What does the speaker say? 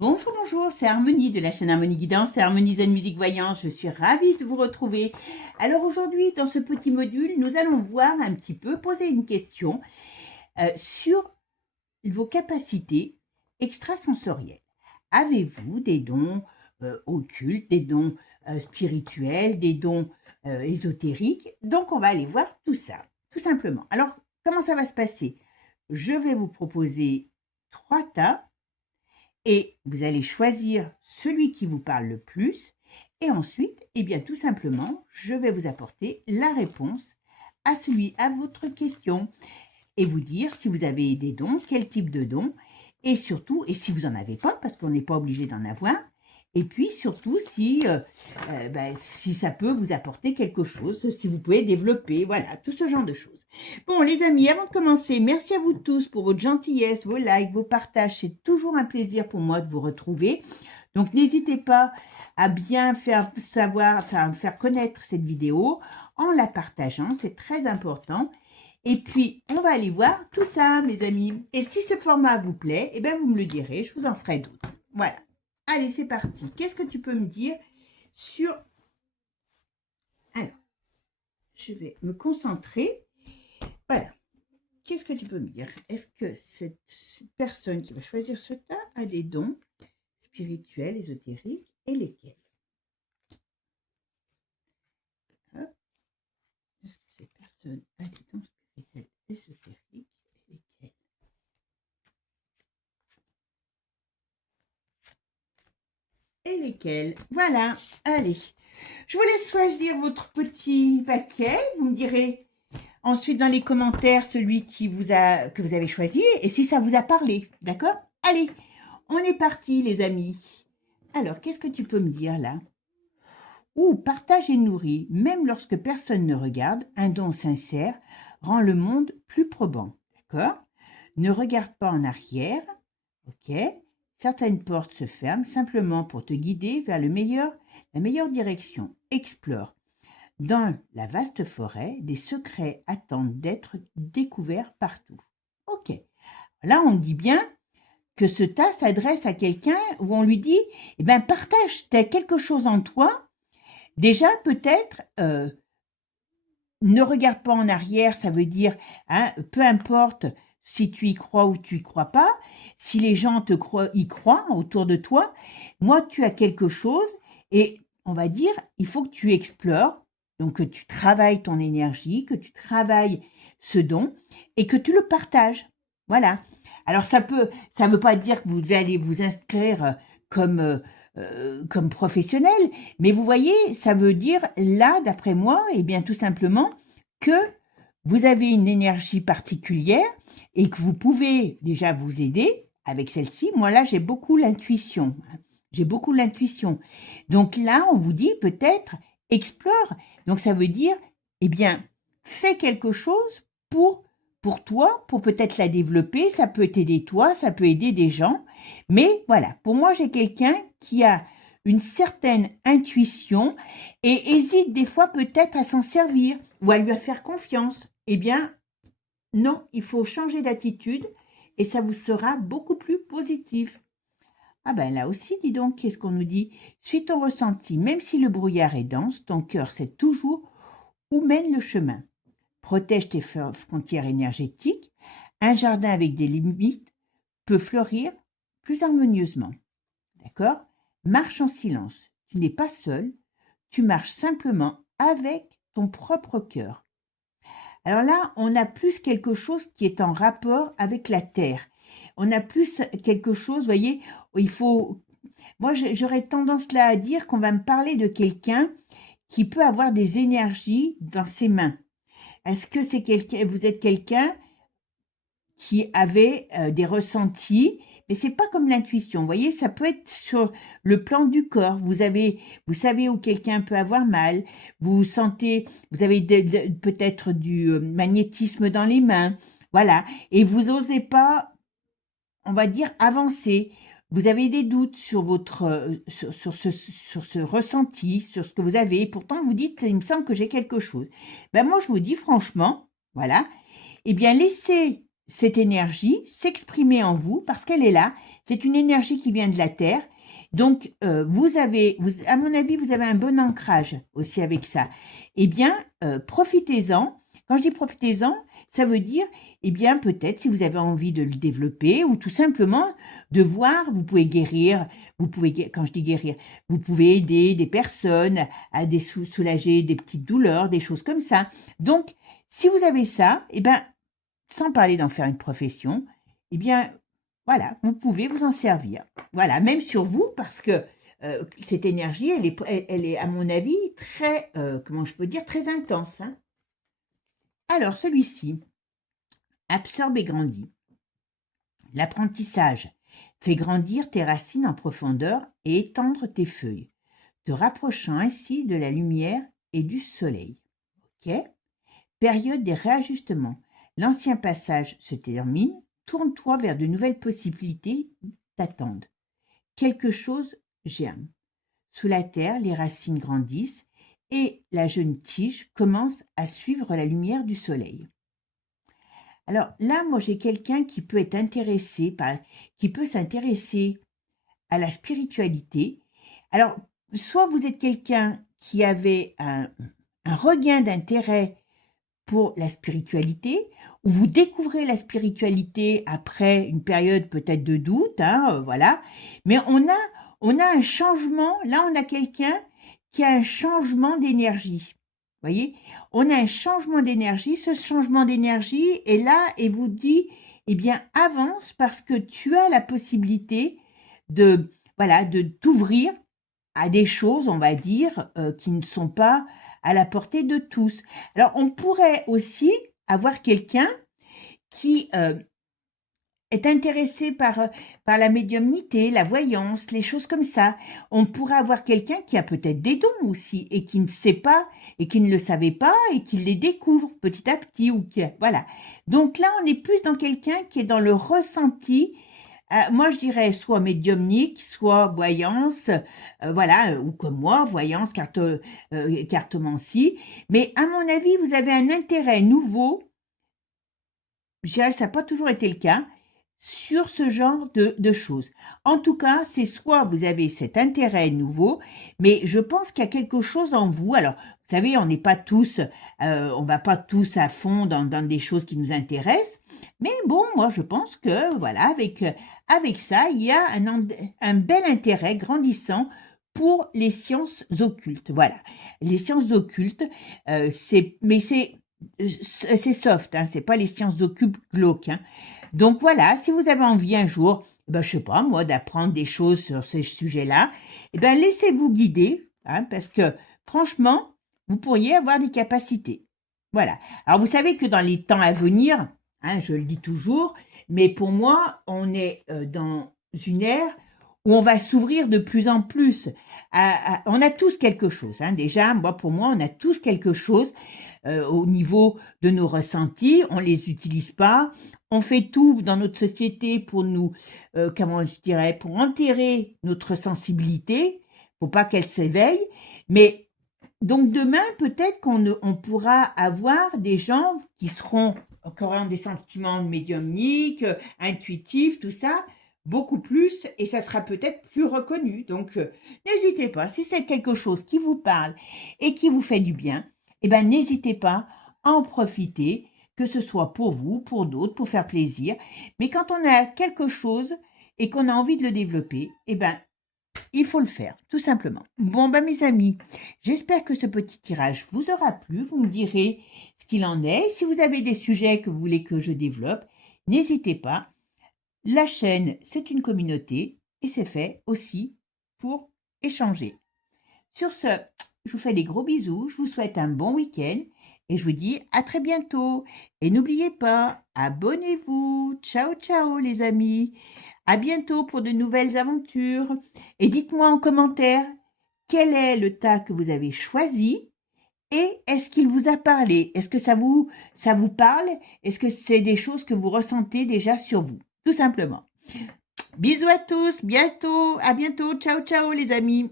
Bonjour, bonjour, c'est Harmonie de la chaîne Harmonie Guidance et Harmonie Zen Musique Voyance. Je suis ravie de vous retrouver. Alors aujourd'hui, dans ce petit module, nous allons voir un petit peu, poser une question sur vos capacités extrasensorielles. Avez-vous des dons occultes, des dons spirituels, des dons ésotériques? Donc on va aller voir tout ça, tout simplement. Alors, comment ça va se passer? Je vais vous proposer 3 tas et vous allez choisir celui qui vous parle le plus et ensuite, eh bien tout simplement, je vais vous apporter la réponse à votre question et vous dire si vous avez des dons, quel type de dons et surtout, et si vous n'en avez pas, parce qu'on n'est pas obligé d'en avoir, et puis surtout si ça peut vous apporter quelque chose, si vous pouvez développer, voilà, tout ce genre de choses. Bon, les amis, avant de commencer, merci à vous tous pour votre gentillesse, vos likes, vos partages. C'est toujours un plaisir pour moi de vous retrouver. Donc, n'hésitez pas à bien faire savoir, enfin, faire connaître cette vidéo en la partageant. C'est très important. Et puis, on va aller voir tout ça, mes amis. Et si ce format vous plaît, eh bien, vous me le direz, je vous en ferai d'autres. Voilà. Allez, c'est parti. Qu'est-ce que tu peux me dire sur... Alors, je vais me concentrer. Voilà. Qu'est-ce que tu peux me dire? Est-ce que cette personne qui va choisir ce tas a des dons spirituels, ésotériques et lesquels? Hop. Est-ce que cette personne a des dons spirituels, ésotériques et lesquels? Et lesquels? Voilà. Allez. Je vous laisse choisir votre petit paquet. Vous me direz ensuite dans les commentaires celui que vous avez choisi et si ça vous a parlé. D'accord? Allez, on est parti les amis. Alors, qu'est-ce que tu peux me dire là? Partage et nourrit, même lorsque personne ne regarde, un don sincère rend le monde plus probant. D'accord? Ne regarde pas en arrière. Ok? Certaines portes se ferment simplement pour te guider vers la meilleure direction. Explore. Dans la vaste forêt, des secrets attendent d'être découverts partout. Ok. Là, on dit bien que ce tas s'adresse à quelqu'un où on lui dit, eh ben, partage, tu as quelque chose en toi. Déjà, peut-être, ne regarde pas en arrière, ça veut dire, hein, peu importe si tu y crois ou tu y crois pas, si les gens y croient autour de toi, moi, tu as quelque chose et on va dire, il faut que tu explores, donc que tu travailles ton énergie, que tu travailles ce don et que tu le partages. Voilà. Alors ça veut pas dire que vous devez aller vous inscrire comme professionnel, mais vous voyez, ça veut dire là, d'après moi, eh bien tout simplement que vous avez une énergie particulière et que vous pouvez déjà vous aider avec celle-ci. Moi là, j'ai beaucoup l'intuition. J'ai beaucoup l'intuition. Donc là, on vous dit peut-être explore. Donc ça veut dire, eh bien, fais quelque chose pour toi, pour peut-être la développer. Ça peut t'aider toi, ça peut aider des gens. Mais voilà, pour moi, j'ai quelqu'un qui a une certaine intuition et hésite des fois peut-être à s'en servir ou à lui faire confiance. Eh bien, non, il faut changer d'attitude et ça vous sera beaucoup plus positif. Ah ben là aussi, dis donc, qu'est-ce qu'on nous dit? Suis ton ressenti, même si le brouillard est dense, ton cœur sait toujours où mène le chemin. Protège tes frontières énergétiques. Un jardin avec des limites peut fleurir plus harmonieusement. D'accord? Marche en silence. Tu n'es pas seul. Tu marches simplement avec ton propre cœur. Alors là, on a plus quelque chose qui est en rapport avec la terre. On a plus quelque chose, vous voyez, où il faut... Moi, j'aurais tendance là à dire qu'on va me parler de quelqu'un qui peut avoir des énergies dans ses mains. Est-ce que c'est quelqu'un, vous êtes quelqu'un qui avait des ressentis, mais c'est pas comme l'intuition. Vous voyez, ça peut être sur le plan du corps. Vous savez où quelqu'un peut avoir mal. Vous sentez, vous avez peut-être du magnétisme dans les mains. Voilà. Et vous osez pas, on va dire, avancer. Vous avez des doutes sur sur ce ressenti, sur ce que vous avez. Et pourtant, vous dites, il me semble que j'ai quelque chose. Ben, moi, je vous dis franchement, voilà. Eh bien, laissez cette énergie s'exprimer en vous parce qu'elle est là. C'est une énergie qui vient de la Terre. Donc, à mon avis, vous avez un bon ancrage aussi avec ça. Eh bien, profitez-en. Quand je dis profitez-en, ça veut dire, eh bien, peut-être si vous avez envie de le développer ou tout simplement de voir, vous pouvez guérir, quand je dis guérir, vous pouvez aider des personnes à soulager des petites douleurs, des choses comme ça. Donc, si vous avez ça, eh bien, sans parler d'en faire une profession, eh bien, voilà, vous pouvez vous en servir. Voilà, même sur vous, parce que cette énergie, elle est, à mon avis, très, comment je peux dire, très intense. Hein. Alors, celui-ci, absorbe et grandit. L'apprentissage fait grandir tes racines en profondeur et étendre tes feuilles, te rapprochant ainsi de la lumière et du soleil. Ok ? Période des réajustements. L'ancien passage se termine, tourne-toi vers de nouvelles possibilités t'attendent. Quelque chose germe. Sous la terre, les racines grandissent et la jeune tige commence à suivre la lumière du soleil. Alors là, moi, j'ai quelqu'un qui peut être qui peut s'intéresser à la spiritualité. Alors, soit vous êtes quelqu'un qui avait un regain d'intérêt pour la spiritualité, ou vous découvrez la spiritualité après une période peut-être de doute, hein, voilà. Mais on a un changement, là on a quelqu'un qui a un changement d'énergie. Vous voyez, on a un changement d'énergie, ce changement d'énergie est là et vous dit, eh bien avance parce que tu as la possibilité de, voilà, de t'ouvrir à des choses, on va dire, qui ne sont pas à la portée de tous. Alors, on pourrait aussi avoir quelqu'un qui est intéressé par la médiumnité, la voyance, les choses comme ça. On pourrait avoir quelqu'un qui a peut-être des dons aussi et qui ne sait pas et qui ne le savait pas et qui les découvre petit à petit voilà. Donc là, on est plus dans quelqu'un qui est dans le ressenti. Moi, je dirais soit médiumnique, soit voyance, voilà, ou comme moi, voyance, cartomancie. Mais à mon avis, vous avez un intérêt nouveau, je dirais que ça n'a pas toujours été le cas, sur ce genre de choses. En tout cas, c'est soit vous avez cet intérêt nouveau, mais je pense qu'il y a quelque chose en vous. Alors, vous savez, on n'est pas tous, on va pas tous à fond dans des choses qui nous intéressent, mais bon, moi, je pense que, voilà, avec ça, il y a un bel intérêt grandissant pour les sciences occultes. Voilà, les sciences occultes, c'est soft, hein, c'est pas les sciences occultes glauques. Hein. Donc voilà, si vous avez envie un jour, je sais pas moi, d'apprendre des choses sur ces sujets-là, laissez-vous guider, hein, parce que franchement, vous pourriez avoir des capacités. Voilà. Alors vous savez que dans les temps à venir, hein, je le dis toujours, mais pour moi, on est dans une ère où on va s'ouvrir de plus en plus. On a tous quelque chose. Hein, déjà, pour moi, on a tous quelque chose au niveau de nos ressentis. On les utilise pas. On fait tout dans notre société pour nous, comment je dirais, pour enterrer notre sensibilité, pour pas qu'elle s'éveille. Mais donc demain, peut-être on pourra avoir des gens qui auront des sentiments médiumniques, intuitifs, tout ça, beaucoup plus, et ça sera peut-être plus reconnu. Donc, n'hésitez pas, si c'est quelque chose qui vous parle et qui vous fait du bien, n'hésitez pas à en profiter, que ce soit pour vous, pour d'autres, pour faire plaisir. Mais quand on a quelque chose et qu'on a envie de le développer, il faut le faire, tout simplement. Bon, mes amis, j'espère que ce petit tirage vous aura plu. Vous me direz ce qu'il en est. Si vous avez des sujets que vous voulez que je développe, n'hésitez pas. La chaîne, c'est une communauté et c'est fait aussi pour échanger. Sur ce, je vous fais des gros bisous, je vous souhaite un bon week-end et je vous dis à très bientôt. Et n'oubliez pas, abonnez-vous. Ciao, ciao les amis. À bientôt pour de nouvelles aventures. Et dites-moi en commentaire quel est le tas que vous avez choisi et est-ce qu'il vous a parlé? Est-ce que ça vous parle? Est-ce que c'est des choses que vous ressentez déjà sur vous? Tout simplement. Bisous à tous, à bientôt, ciao ciao les amis.